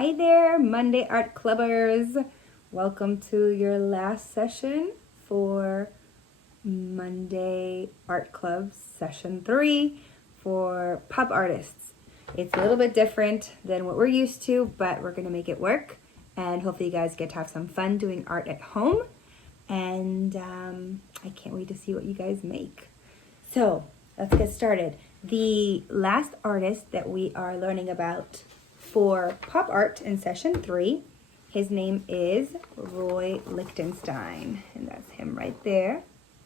Hi there, Monday Art Clubbers. Welcome to your last session for Monday Art Club Session 3 for pop artists. It's a little bit different than what we're used to, but we're going to make it work. And hopefully you guys get to have some fun doing art at home. And I can't wait to see what you guys make. So let's get started. The last artist that we are learning about for pop art in session 3, his name is Roy Lichtenstein, and that's him right there,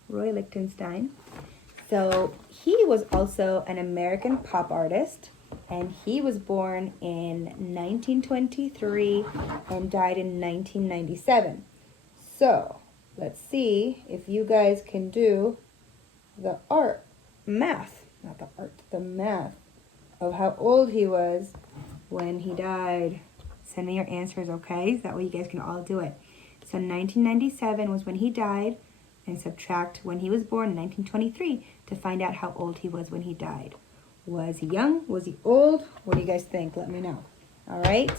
Roy Lichtenstein. So he was also an American pop artist, and he was born in 1923 and died in 1997. So let's see if you guys can do the math of how old he was when he died. Send me your answers, okay? That way you guys can all do it. So 1997 was when he died, and subtract when he was born in 1923 to find out how old he was when he died. Was he young? Was he old? What do you guys think? Let me know. All right?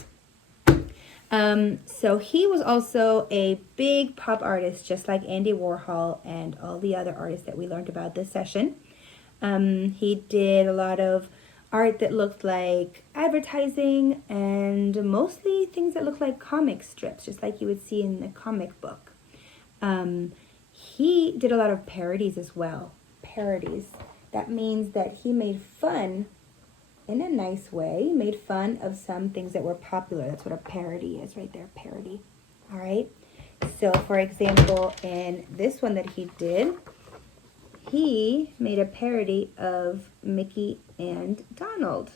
So he was also a big pop artist, just like Andy Warhol and all the other artists that we learned about this session. He did a lot of art that looked like advertising and mostly things that looked like comic strips, just like you would see in a comic book. He did a lot of parodies as well. Parodies. That means that he made fun in a nice way, made fun of some things that were popular. That's what a parody is right there, parody. All right? So, for example, in this one that he did, he made a parody of Mickey and Donald.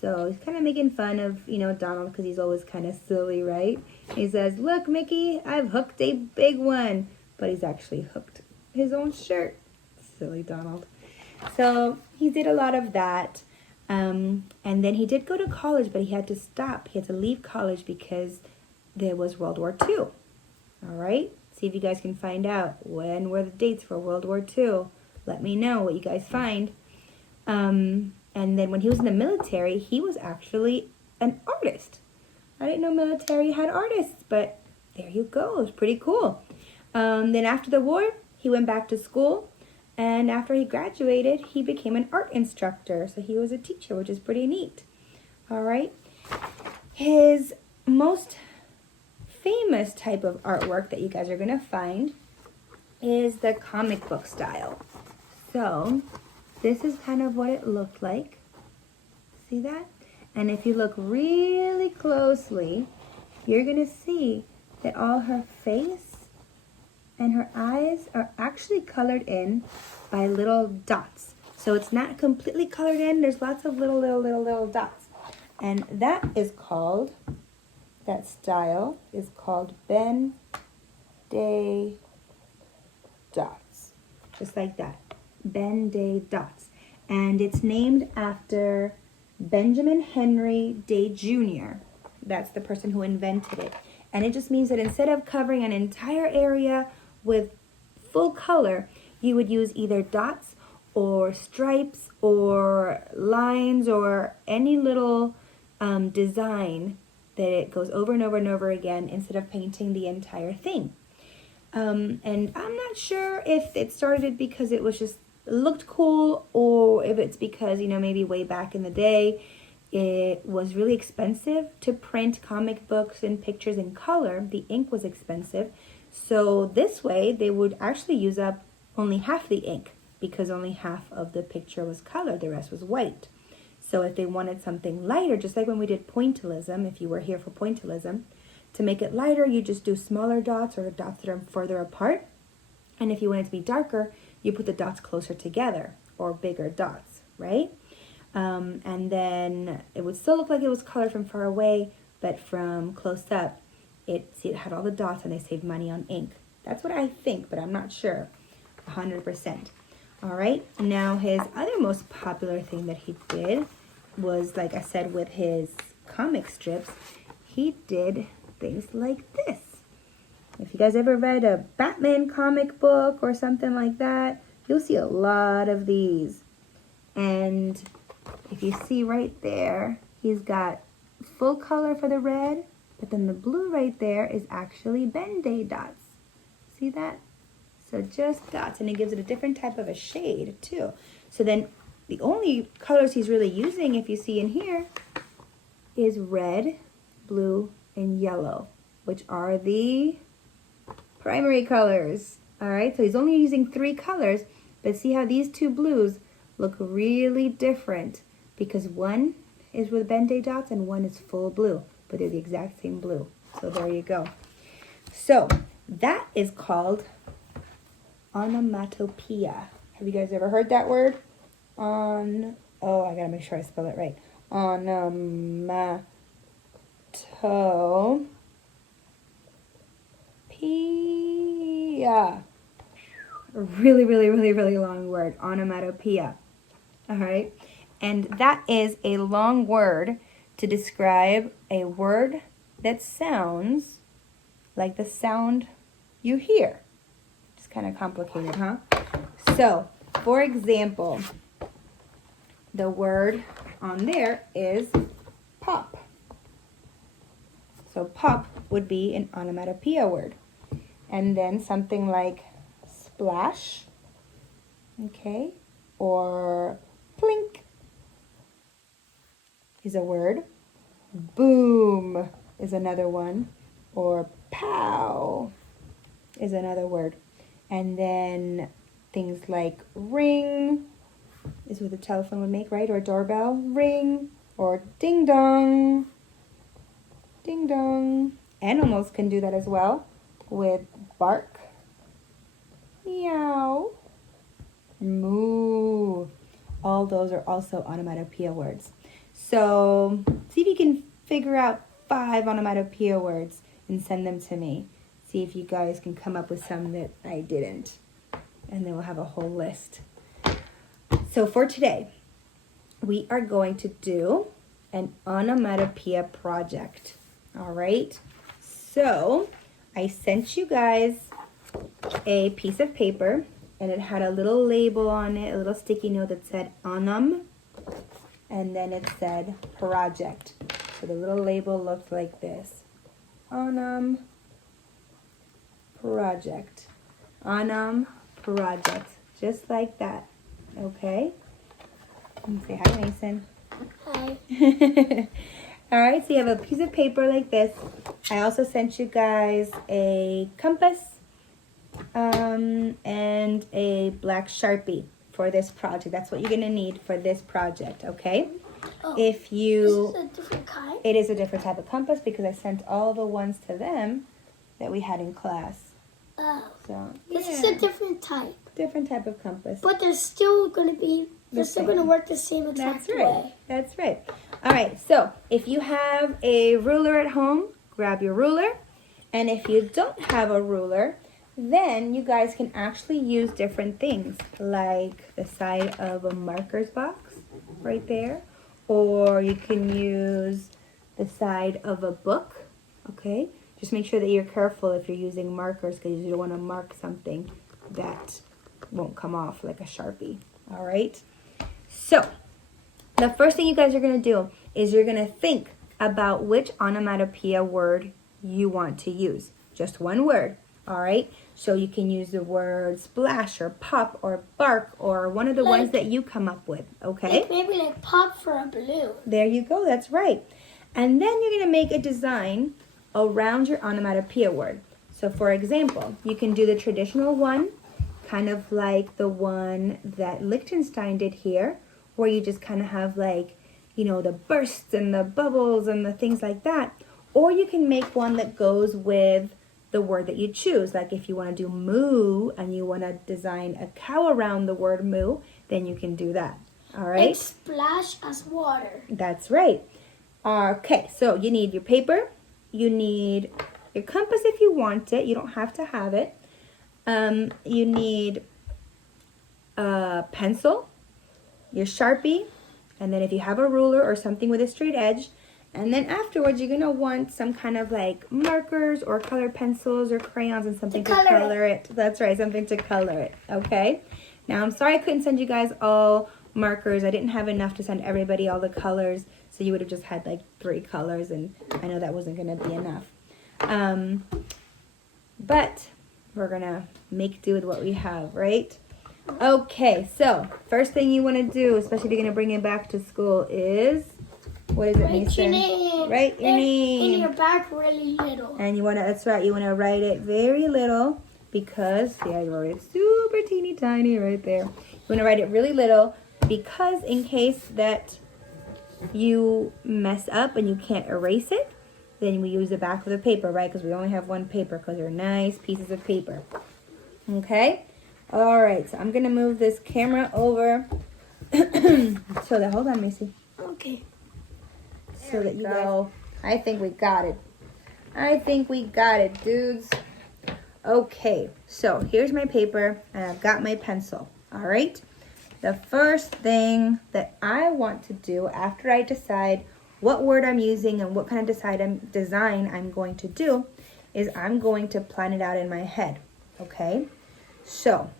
So he's kind of making fun of, Donald because he's always kind of silly, right? He says, "Look, Mickey, I've hooked a big one." But he's actually hooked his own shirt. Silly Donald. So he did a lot of that. And then he did go to college, but he had to stop. He had to leave college because there was World War II. All right? See if you guys can find out when were the dates for World War II. Let me know what you guys find. And then when he was in the military, he was actually an artist. I didn't know military had artists, but there you go. It was pretty cool. Then after the war, he went back to school. And after he graduated, he became an art instructor. So he was a teacher, which is pretty neat. All right. His most famous type of artwork that you guys are going to find is the comic book style. So this is kind of what it looked like. See that? And if you look really closely, you're going to see that all her face and her eyes are actually colored in by little dots. So it's not completely colored in. There's lots of little dots. And that style is called Ben-Day dots. Just like that. Ben-Day dots. And it's named after Benjamin Henry Day Jr. That's the person who invented it. And it just means that instead of covering an entire area with full color, you would use either dots or stripes or lines or any little design that it goes over and over and over again instead of painting the entire thing. And I'm not sure if it started because it looked cool, or if it's because, maybe way back in the day, it was really expensive to print comic books and pictures in color. The ink was expensive. So this way, they would actually use up only half the ink because only half of the picture was colored. The rest was white. So if they wanted something lighter, just like when we did pointillism, if you were here for pointillism, to make it lighter, you just do smaller dots or dots that are further apart. And if you want it to be darker, you put the dots closer together or bigger dots, right? And then it would still look like it was colored from far away, but from close up, it had all the dots and they saved money on ink. That's what I think, but I'm not sure 100%. All right, now his other most popular thing that he did was, like I said, with his comic strips, he did things like this. If you guys ever read a Batman comic book or something like that, you'll see a lot of these. And if you see right there, he's got full color for the red, but then the blue right there is actually Band-Aid dots. See that? So just dots, and it gives it a different type of a shade too. So then the only colors he's really using, if you see in here, is red, blue, and yellow, which are the primary colors. All right, so he's only using 3 colors, but see how these 2 blues look really different because one is with Band-Aid dots and one is full blue, but they're the exact same blue. So there you go. So that is called onomatopoeia. Have you guys ever heard that word? Oh, I gotta make sure I spell it right. Onomatopoeia. A really, really, really, really long word. Onomatopoeia. All right. And that is a long word to describe a word that sounds like the sound you hear. It's kind of complicated, huh? So, for example, the word on there is pop. So pop would be an onomatopoeia word. And then something like splash, okay, or plink is a word. Boom is another one, or pow is another word. And then things like ring is what the telephone would make, right? Or doorbell, ring, or ding dong, ding dong. Animals can do that as well with bark, meow, moo. All those are also onomatopoeia words. So see if you can figure out 5 onomatopoeia words and send them to me. See if you guys can come up with some that I didn't. And then we'll have a whole list. So for today, we are going to do an onomatopoeia project. All right. So I sent you guys a piece of paper and it had a little label on it, a little sticky note that said onom, and then it said project. So the little label looked like this. Onom project. Onom project. Just like that. Okay? Say hi, Mason. Hi. All right, so you have a piece of paper like this. I also sent you guys a compass and a black Sharpie for this project. That's what you're going to need for this project, okay? Oh, If you, this is a different kind? it is a different type of compass because I sent all the ones to them that we had in class. Oh, So, this is yeah, a different type. different type of compass. But they're still going to be, they're still going to work the same exact That's right. way. That's right. All right, so if you have a ruler at home, grab your ruler. And if you don't have a ruler, then you guys can actually use different things like the side of a marker's box right there. Or you can use the side of a book, okay? Just make sure that you're careful if you're using markers because you don't want to mark something that won't come off like a Sharpie, all right? So, the first thing you guys are going to do is you're going to think about which onomatopoeia word you want to use. Just one word, all right? So you can use the word splash or pop or bark or one of the ones that you come up with, okay? Like maybe like pop for a balloon. There you go, that's right. And then you're going to make a design around your onomatopoeia word. So for example, you can do the traditional one, kind of like the one that Lichtenstein did here, where you just kind of have like, you know, the bursts and the bubbles and the things like that. Or you can make one that goes with the word that you choose. Like if you want to do moo and you want to design a cow around the word moo, then you can do that. All right? Like splash as water. That's right. Okay, so you need your paper. You need your compass if you want it. You don't have to have it. You need a pencil, your Sharpie, and then if you have a ruler or something with a straight edge, and then afterwards you're going to want some kind of like markers or colored pencils or crayons and something to color it. That's right, something to color it, okay? Now I'm sorry I couldn't send you guys all markers. I didn't have enough to send everybody all the colors, So you would have just had like 3 colors, and I know that wasn't going to be enough. But we're going to make do with what we have, right? Okay, so first thing you want to do, especially if you're going to bring it back to school, is, what is it, Write your name. Write your name. In your back really little. And you want to, that's right, you want to write it very little because, see, I wrote it super teeny tiny right there. You want to write it really little because in case that you mess up and you can't erase it, then we use the back of the paper, right? Because we only have one paper because they're nice pieces of paper. Okay? All right, so I'm going to move this camera over so that, hold on, Macy. Okay. So that you go. I think we got it. I think we got it, dudes. Okay, so here's my paper and I've got my pencil. All right. The first thing that I want to do after I decide what word I'm using and what kind of design I'm going to do is I'm going to plan it out in my head. Okay. So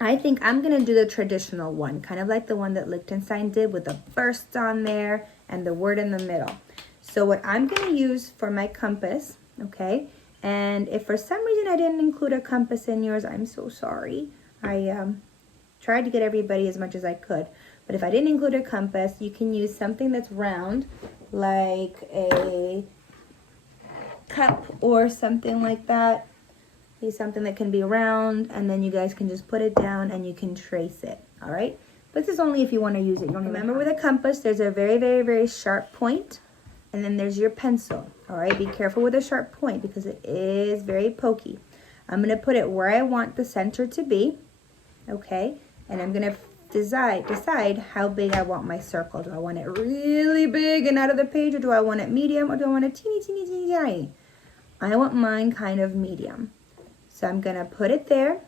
I think I'm going to do the traditional one, kind of like the one that Lichtenstein did with the bursts on there and the word in the middle. So what I'm going to use for my compass, okay, and if for some reason I didn't include a compass in yours, I'm so sorry. I tried to get everybody as much as I could. But if I didn't include a compass, you can use something that's round, like a cup or something like that. Use something that can be round, and then you guys can just put it down and you can trace it, all right? But this is only if you want to use it. You don't remember with a compass, there's a very, very, very sharp point, and then there's your pencil, all right? Be careful with a sharp point because it is very pokey. I'm going to put it where I want the center to be, okay? And I'm going to decide how big I want my circle. Do I want it really big and out of the page, or do I want it medium, or do I want it teeny, teeny, teeny, tiny? I want mine kind of medium. So I'm going to put it there.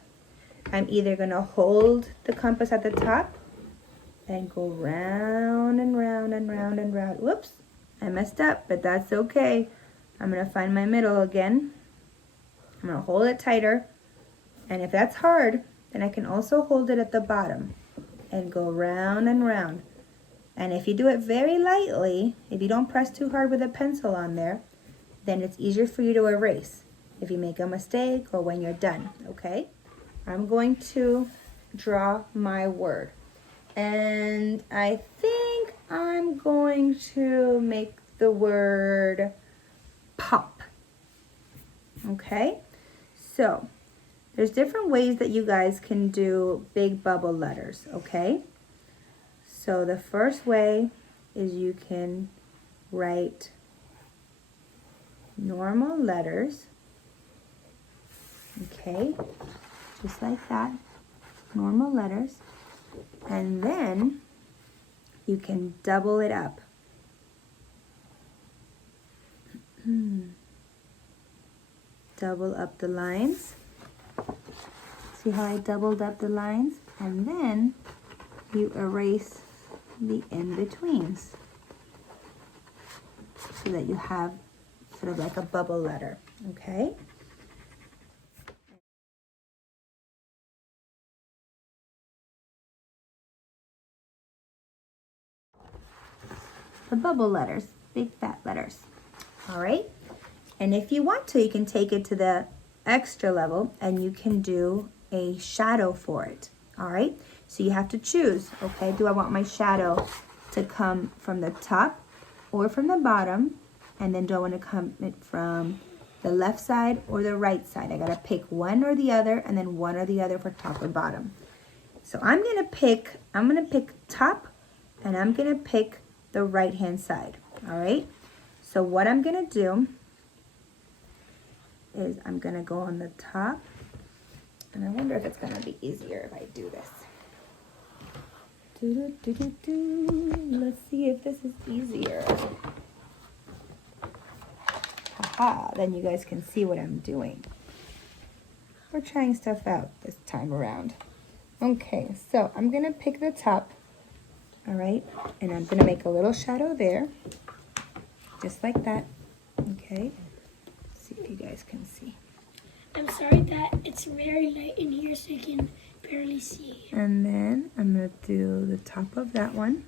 I'm either going to hold the compass at the top and go round and round and round and round. Whoops, I messed up, but that's okay. I'm going to find my middle again. I'm going to hold it tighter. And if that's hard, then I can also hold it at the bottom and go round and round. And if you do it very lightly, if you don't press too hard with a pencil on there, then it's easier for you to erase if you make a mistake or when you're done, okay? I'm going to draw my word. And I think I'm going to make the word pop, okay? So there's different ways that you guys can do big bubble letters, okay? So the first way is you can write normal letters, okay, just like that, normal letters, and then you can double it up. Double up the lines. See how I doubled up the lines? And then you erase the in-betweens so that you have sort of like a bubble letter, okay? The bubble letters, big fat letters, all right? And if you want to, you can take it to the extra level and you can do a shadow for it, all right? So you have to choose, okay? Do I want my shadow to come from the top or from the bottom? And then do I want to come from the left side or the right side? I gotta pick one or the other, and then one or the other for top or bottom. So I'm gonna pick top, and I'm gonna pick the right hand side, all right? So what I'm gonna do is I'm gonna go on the top, and I wonder if it's gonna be easier if I do this. Let's see if this is easier. Haha, then you guys can see what I'm doing. We're trying stuff out this time around. Okay, so I'm gonna pick the top, all right? And I'm gonna make a little shadow there, just like that, okay? Let's see if you guys can see. I'm sorry that it's very light in here so you can barely see. And then I'm gonna do the top of that one.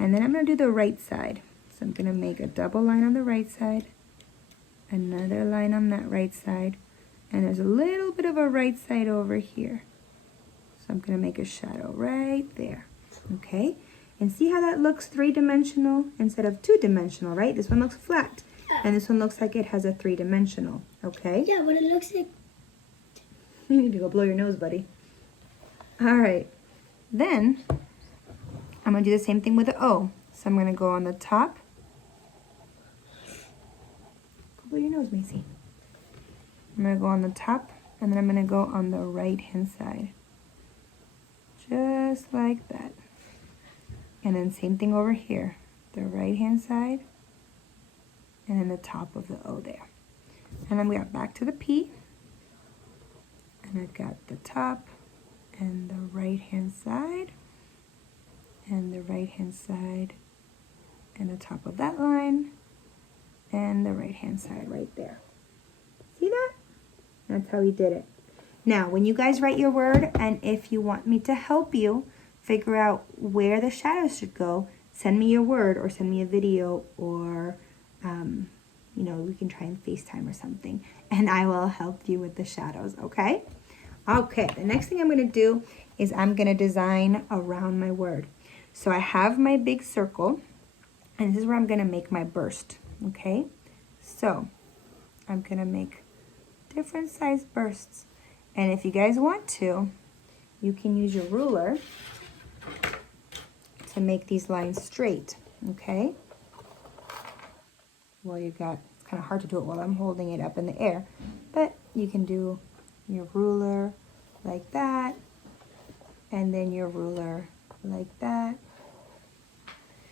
And then I'm going to do the right side. So I'm going to make a double line on the right side, another line on that right side, and there's a little bit of a right side over here. So I'm going to make a shadow right there. Okay? And see how that looks three-dimensional instead of two-dimensional, right? This one looks flat, and this one looks like it has a three-dimensional, okay? Yeah, but it looks like... You need to go blow your nose, buddy. All right. Then, I'm going to do the same thing with the O. So I'm going to go on the top. Go blow your nose, Macy. I'm going to go on the top, and then I'm going to go on the right-hand side. Just like that. And then same thing over here. The right-hand side, and then the top of the O there. And then we got back to the P. And I've got the top and the right-hand side and the right-hand side and the top of that line and the right-hand side right there. See that? That's how we did it. Now, when you guys write your word, and if you want me to help you figure out where the shadows should go, send me your word or send me a video, or you know, we can try and FaceTime or something, and I will help you with the shadows, okay? Okay, the next thing I'm going to do is I'm going to design around my word. So I have my big circle, and this is where I'm going to make my burst, okay? So I'm going to make different size bursts. And if you guys want to, you can use your ruler to make these lines straight, okay? Well, you got, it's kind of hard to do it while I'm holding it up in the air, but you can do your ruler like that, and then your ruler like that,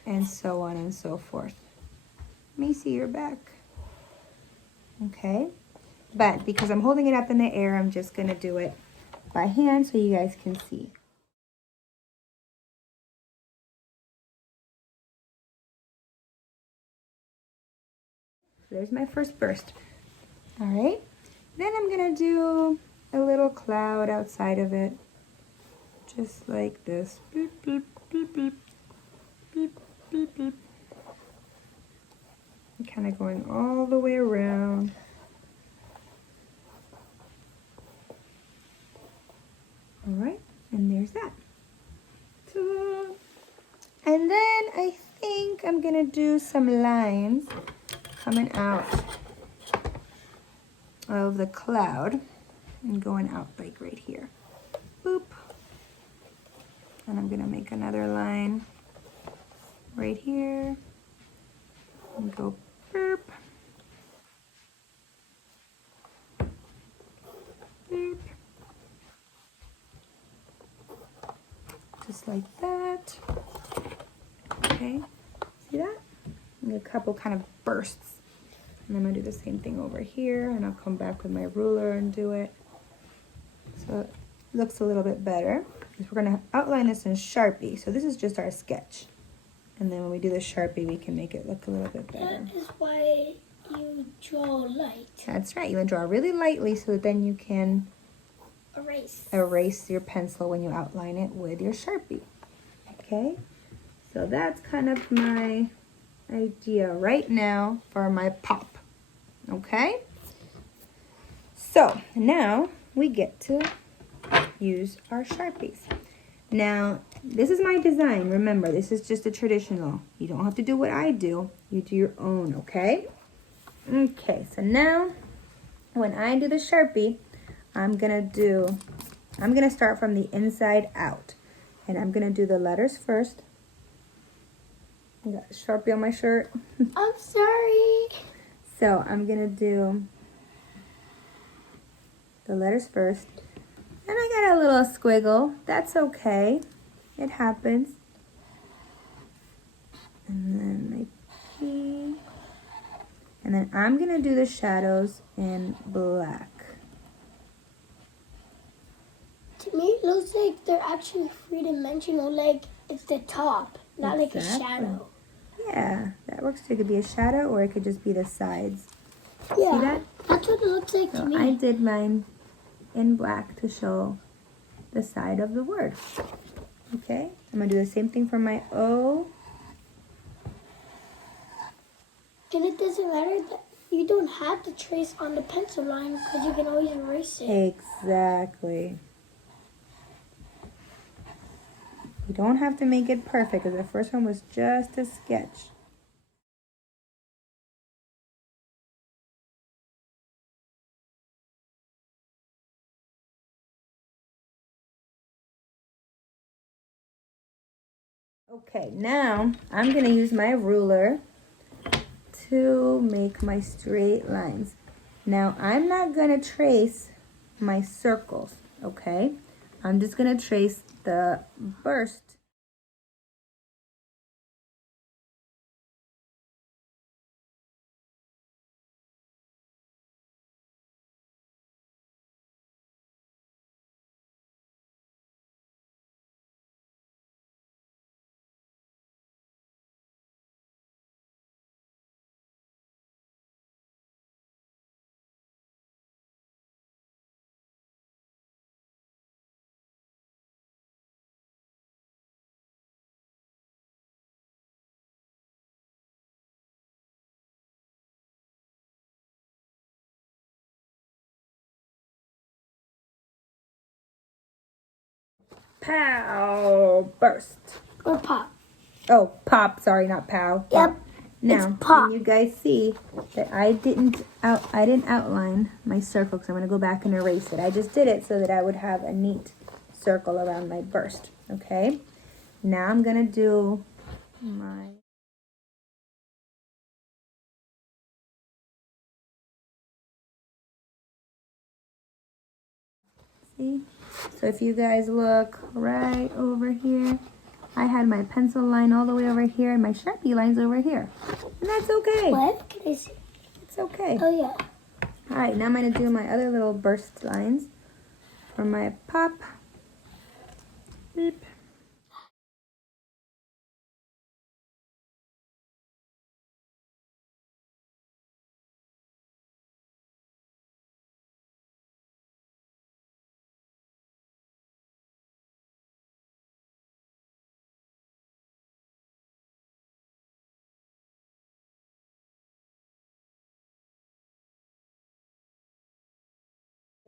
and so on and so forth. Let me see your back. Okay, but because I'm holding it up in the air, I'm just going to do it by hand so you guys can see. There's my first burst. All right, then I'm going to do a little cloud outside of it, just like this. Beep, beep, beep, beep, beep, beep, beep. Kind of going all the way around. All right, and there's that. Ta-da. And then I think I'm gonna do some lines coming out of the cloud and going out like right here. Boop. And I'm gonna make another line right here and go boop. Boop. Just like that. Okay, see that? And a couple kind of bursts. And I'm gonna do the same thing over here, and I'll come back with my ruler and do it. So it looks a little bit better. We're gonna outline this in Sharpie. So this is just our sketch. And then when we do the Sharpie, we can make it look a little bit better. That is why you draw light. That's right, you wanna draw really lightly so that then you can erase your pencil when you outline it with your Sharpie. Okay, so that's kind of my idea right now for my pop. Okay, so now we get to use our Sharpies. Now, this is my design. Remember, this is just a traditional. You don't have to do what I do. You do your own, okay? Okay, so now when I do the Sharpie, I'm gonna start from the inside out. And I'm gonna do the letters first. I got a Sharpie on my shirt. I'm sorry. So I'm gonna do the letters first. And I got a little squiggle. That's okay. It happens. And then my P. And then I'm gonna do the shadows in black. To me, it looks like they're actually three-dimensional, like it's the top, not like a shadow. Yeah, that works too. It could be a shadow or it could just be the sides. Yeah, see that? That's what it looks like to me. I did mine in black to show the side of the word. Okay, I'm gonna do the same thing for my O and it doesn't matter that you don't have to trace on the pencil line because you can always erase it. Exactly. You don't have to make it perfect because the first one was just a sketch. Okay, now I'm going to use my ruler to make my straight lines. Now I'm not going to trace my circles, okay? I'm just going to trace the burst. Pow! Burst. Or pop. Oh, pop. Sorry, not pow. Pop. Yep. Now, It's pop. can you guys see that I didn't outline my circle because I'm going to go back and erase it. I just did it so that I would have a neat circle around my burst. Okay. Now I'm going to do my... See? So if you guys look right over here, I had my pencil line all the way over here and my Sharpie line's over here. And that's okay. What? Can I see? It's okay. Oh, yeah. All right, now I'm going to do my other little burst lines for my pop. Beep.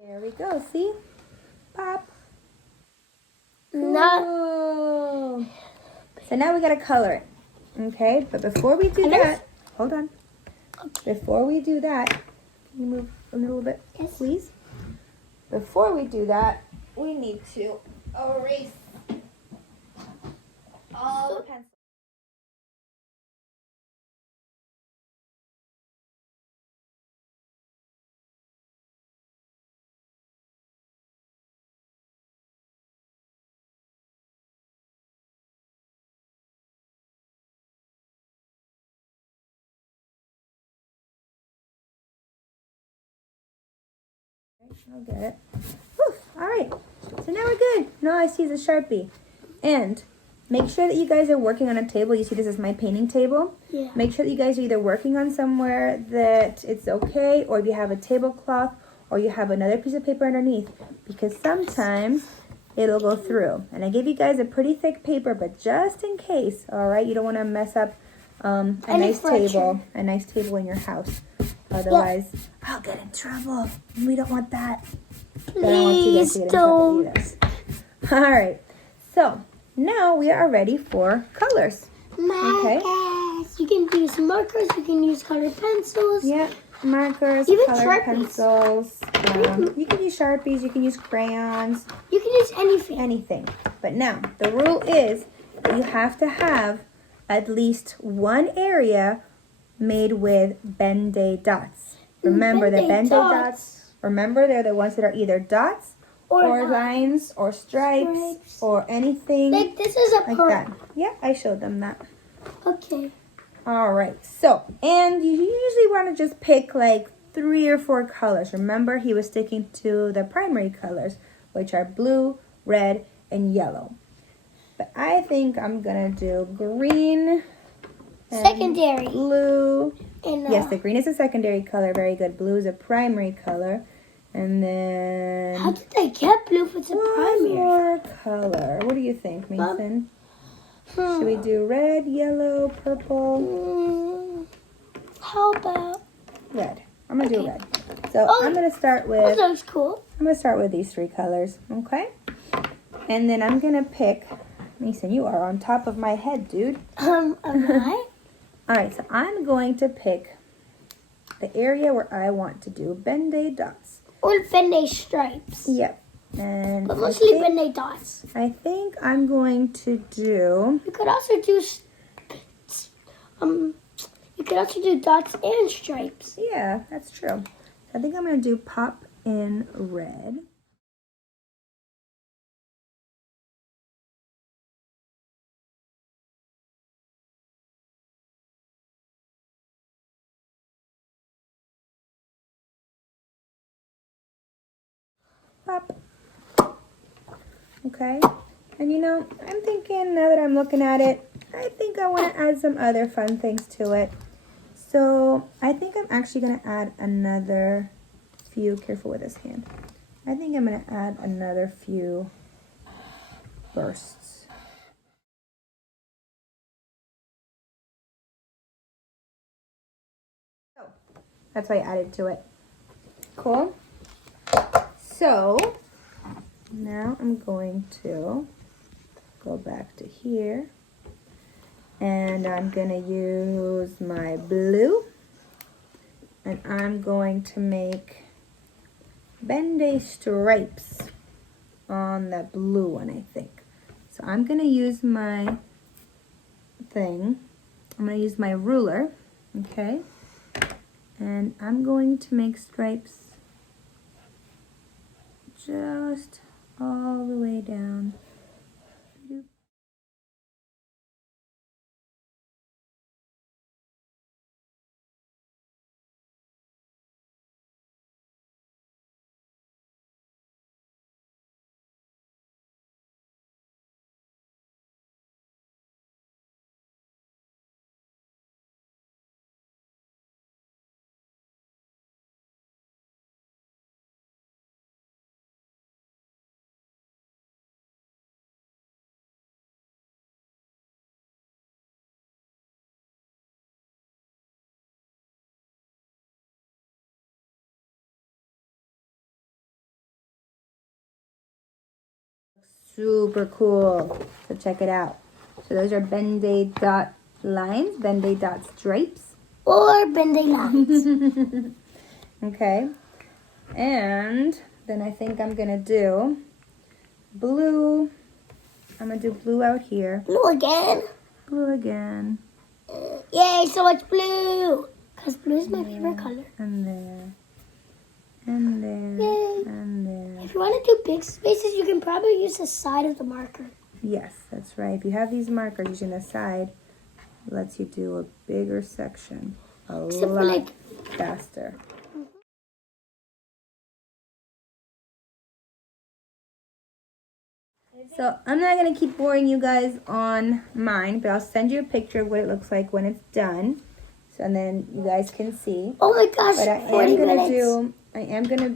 There we go, see? Pop. Not. Cool. So now we got to color it, okay? But before we do that, hold on. Before we do that, can you move a little bit, Yes. please? Before we do that, we need to erase all the pencils. I'll get it. Whew, all right, so now we're good. Now I see the Sharpie. And make sure that you guys are working on a table. You see this is my painting table. Yeah. Make sure that you guys are either working on somewhere that it's okay, or if you have a tablecloth, or you have another piece of paper underneath, because sometimes it'll go through. And I gave you guys a pretty thick paper, but just in case, all right, you don't want to mess up a nice table in your house. Otherwise, I'll get in trouble. We don't want that. But I don't want you guys to get in trouble either. All right. So now we are ready for colors. Markers. Okay. You can use markers. You can use colored pencils. Yeah, markers, Even colored Sharpies. pencils. You can use Sharpies. You can use crayons. You can use anything. Anything. But now the rule is that you have to have at least one area made with Ben-Day dots. Remember the Ben-Day dots. Remember, they're the ones that are either dots or lines or stripes or anything Like this is a like pearl. that. Yeah, I showed them that. Okay. All right. So, and you usually want to just pick like 3 or 4 colors. Remember, he was sticking to the primary colors, which are blue, red, and yellow. But I think I'm gonna do green. Secondary. Blue. And, Yes, the green is a secondary color. Very good. Blue is a primary color. And how then did they get blue for the one primary? more color. What do you think, Mason? Should we do red, yellow, purple? How about Red. I'm gonna do Okay. red. So Oh, I'm gonna start that with looks cool. these 3 colors, okay? And then I'm gonna pick. Mason, you are on top of my head, dude. Am I? All right, so I'm going to pick the area where I want to do Ben-Day dots. Or Ben-Day stripes. Yep. And But mostly Ben-Day dots. I think I'm going to do. You could also do dots and stripes. Yeah, that's true. I think I'm going to do pop in red. Pop. Okay. And you know, I'm thinking now that I'm looking at it, I think I want to add some other fun things to it. So I think I'm actually going to add another few, careful with this hand. I think I'm going to add another few bursts. So that's why I added to it. Cool. So now I'm going to go back to here. And I'm going to use my blue. And I'm going to make Ben-Day stripes on that blue one, I think. So I'm going to use my thing. I'm going to use my ruler, okay? And I'm going to make stripes just all the way down. Super cool. So check it out. So those are Ben-Day dot lines, Ben-Day dot stripes. Or Ben-Day lines. Okay. And then I think I'm gonna do blue. I'm gonna do blue out here. Blue again. Blue again. Yay, so much blue. Because blue is my favorite color. And there. And there. Yay. And there. If you want to do big spaces, you can probably use the side of the marker. Yes, that's right. If you have these markers using the side, it lets you do a bigger section a Except lot for like faster. So I'm not going to keep boring you guys on mine, but I'll send you a picture of what it looks like when it's done. So and then you guys can see. Oh my gosh, But I 40 am gonna minutes.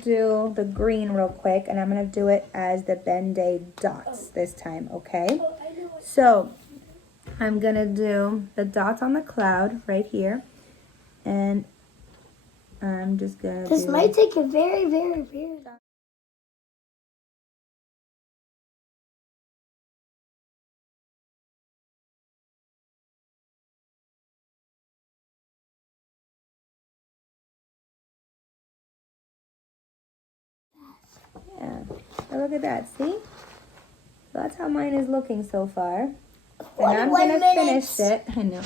do the green real quick, and I'm gonna do it as the Ben-Day dots this time, okay? So I'm gonna do the dots on the cloud right here, and I'm just gonna This might take a very, very, very long. Yeah. So look at that, see? So that's how mine is looking so far. And I'm 41 gonna minutes. finish it. I know.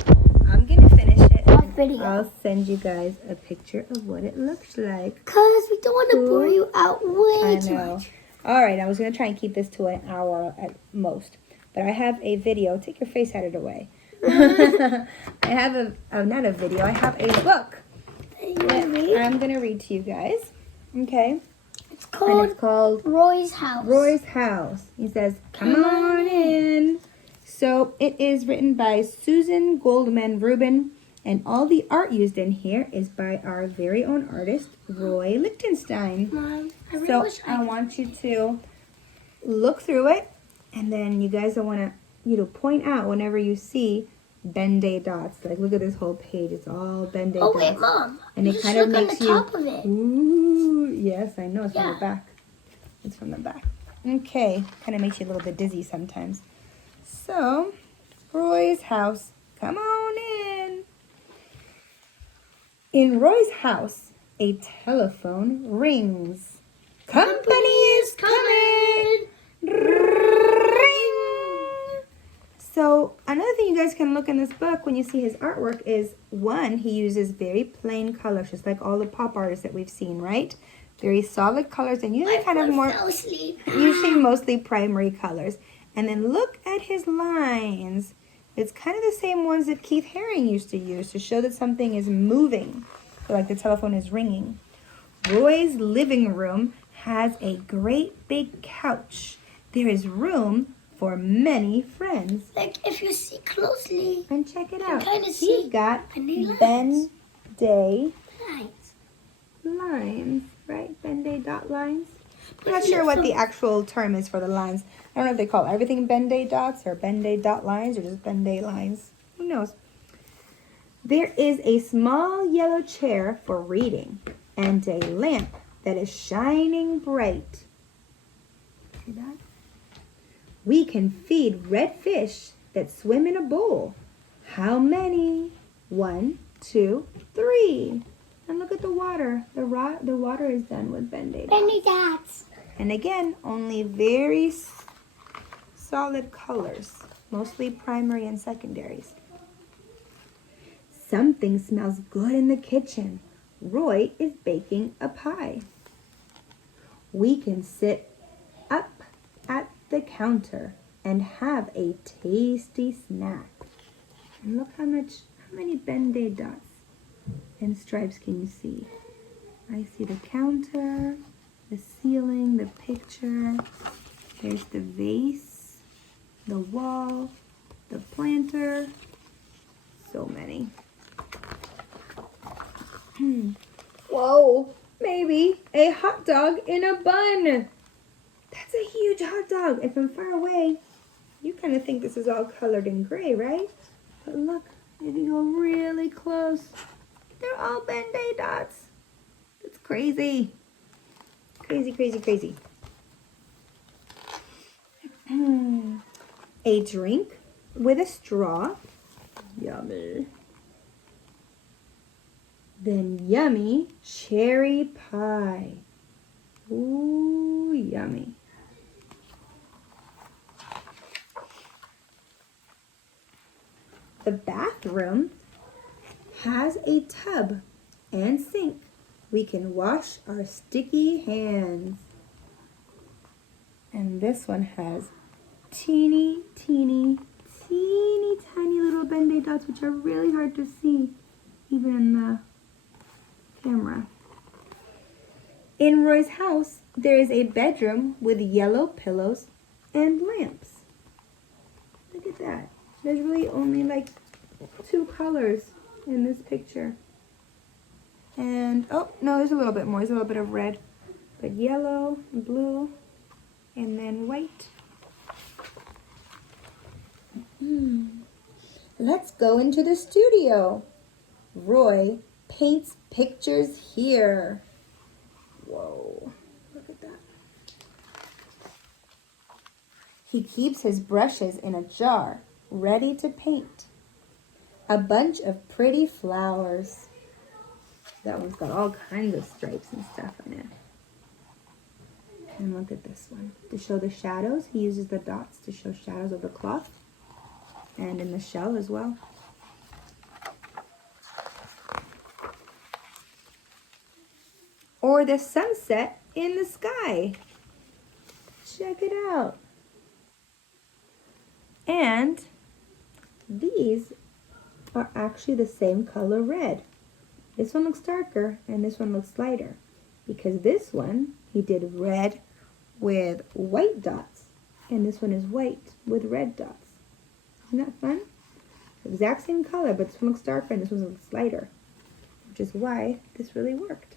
I'm gonna finish it. Off and video. I'll send you guys a picture of what it looks like. Because we don't want to bore you out way I too know. much. All right, I was gonna try and keep this to an hour at most, but I have a video. Take your face out of the way. I have not a video. I have a book. You want to read? I'm gonna read to you guys. Okay. It's And called it's called Roy's House. Roy's House. He says, "Come on in." So it is written by Susan Goldman Rubin, and all the art used in here is by our very own artist, Roy Lichtenstein. Mom, I really So wish I want you to look through it, and then you guys will want to point out whenever you see Ben-Day dots. Like, look at this whole page. It's all Ben-Day Oh dots. wait, Mom. And You it just kind of look on makes the you... top of it. Ooh, yes, I know. It's from Yeah. the back. It's from the back. Okay. Kind of makes you a little bit dizzy sometimes. So, Roy's house. Come on in. In Roy's house, a telephone rings. Company is coming. Ring. So another thing you guys can look in this book when you see his artwork is, one, he uses very plain colors, just like all the pop artists that we've seen, right? Very solid colors and usually kind of more, usually mostly primary colors. And then look at his lines. It's kind of the same ones that Keith Haring used to use to show that something is moving, so like the telephone is ringing. Roy's living room has a great big couch. There is room for many friends. Like if you see closely. And check it out. Kind of He's see got Ben-Day Ben-Day lines. lines, right? Ben-Day dot lines. I'm But not sure what the actual term is for the lines. I don't know if they call everything Ben-Day dots or Ben-Day dot lines or just Ben-Day lines. Who knows? There is a small yellow chair for reading and a lamp that is shining bright. See that? We can feed red fish that swim in a bowl. How many? 1, 2, 3. And look at the water. The water is done with Ben-Day dots. Ben-Day dots. And again, only very solid colors, mostly primary and secondaries. Something smells good in the kitchen. Roy is baking a pie. We can sit up at the counter and have a tasty snack. And look how many Ben-Day dots and stripes can you see? I see the counter, the ceiling, the picture. There's the vase, the wall, the planter. So many. Whoa, maybe a hot dog in a bun. That's a huge hot dog. And from far away, you kind of think this is all colored in gray, right? But look, if you go really close, they're all Ben-Day dots. That's crazy. Crazy, crazy, crazy. A drink with a straw. Yummy. Then yummy cherry pie. Ooh, yummy. The bathroom has a tub and sink. We can wash our sticky hands. And this one has teeny tiny little Ben-Day dots, which are really hard to see even in the camera. In Roy's house, there is a bedroom with yellow pillows and lamps. Look at that. There's really only like 2 colors in this picture. And, oh, no, there's a little bit more. There's a little bit of red. But yellow, blue, and then white. Let's go into the studio. Roy paints pictures here. Whoa, look at that. He keeps his brushes in a jar, ready to paint. A bunch of pretty flowers. That one's got all kinds of stripes and stuff in it. And look at this one. To show the shadows, he uses the dots to show shadows of the cloth and in the shell as well. Or the sunset in the sky. Check it out. And these are actually the same color red. This one looks darker and this one looks lighter, because this one he did red with white dots and this one is white with red dots. Isn't that fun? The exact same color, but this one looks darker and this one looks lighter, which is why this really worked.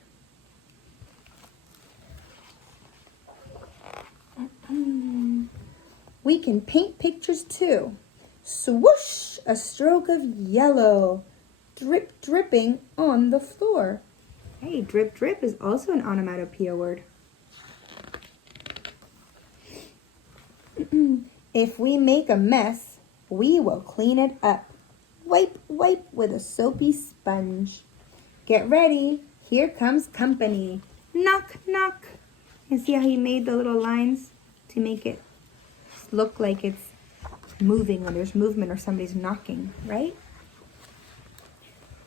We can paint pictures too. Swoosh! A stroke of yellow. Drip, dripping on the floor. Hey, drip, drip is also an onomatopoeia word. If we make a mess, we will clean it up. Wipe, wipe with a soapy sponge. Get ready. Here comes company. Knock, knock. You see how he made the little lines to make it look like it's moving when there's movement or somebody's knocking, right?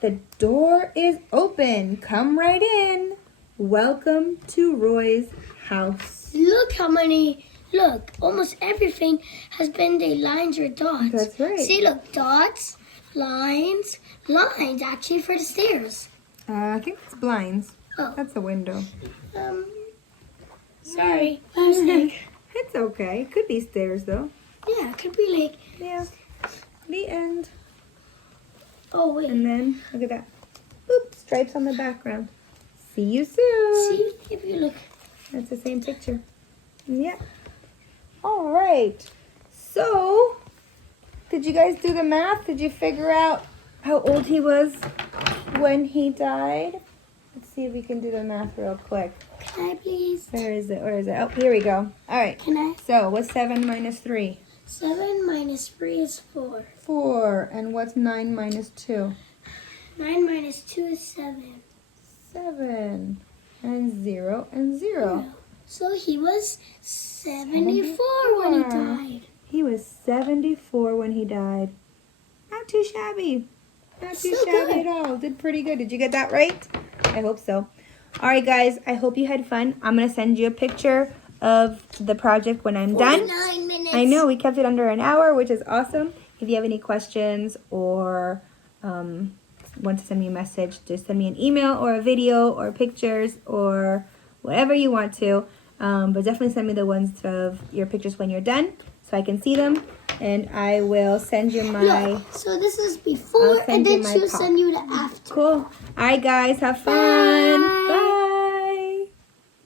The door is open. Come right in. Welcome to Roy's house. Look how many. Look, almost everything has been the lines or dots. That's right. See, look, dots, lines, lines actually for the stairs. I think it's blinds. Oh. That's a window. Sorry. I was like, It's okay. It could be stairs though. yeah, it could be like, Yeah. The end. oh wait. And then, look at that. Boop, stripes on the background. See you soon. See, if you look. That's the same picture. Yeah. All right. So, did you guys do the math? Did you figure out how old he was when he died? Let's see if we can do the math real quick. Can I please? Where is it? Where is it? Oh, here we go. All right. Can I? So, what's 7 minus 3? 7 minus 3 is 4. 4. And what's 9 minus 2? 9 minus 2 is 7. 7. And 0 and 0. So he was 74 when he died. He was 74 when he died. Not too shabby. Not too So shabby good. at all. Did pretty good. Did you get that right? I hope so. All right, guys. I hope you had fun. I'm going to send you a picture of the project when I'm done. 9 minutes. I know we kept it under an hour, which is awesome. If you have any questions or want to send me a message, just send me an email or a video or pictures or whatever you want to. But definitely send me the ones of your pictures when you're done so I can see them. And I will send you my... Look, so this is I'll before send and you then my she'll pop. send you the after. Cool. All right, guys. Have fun. Bye. Bye.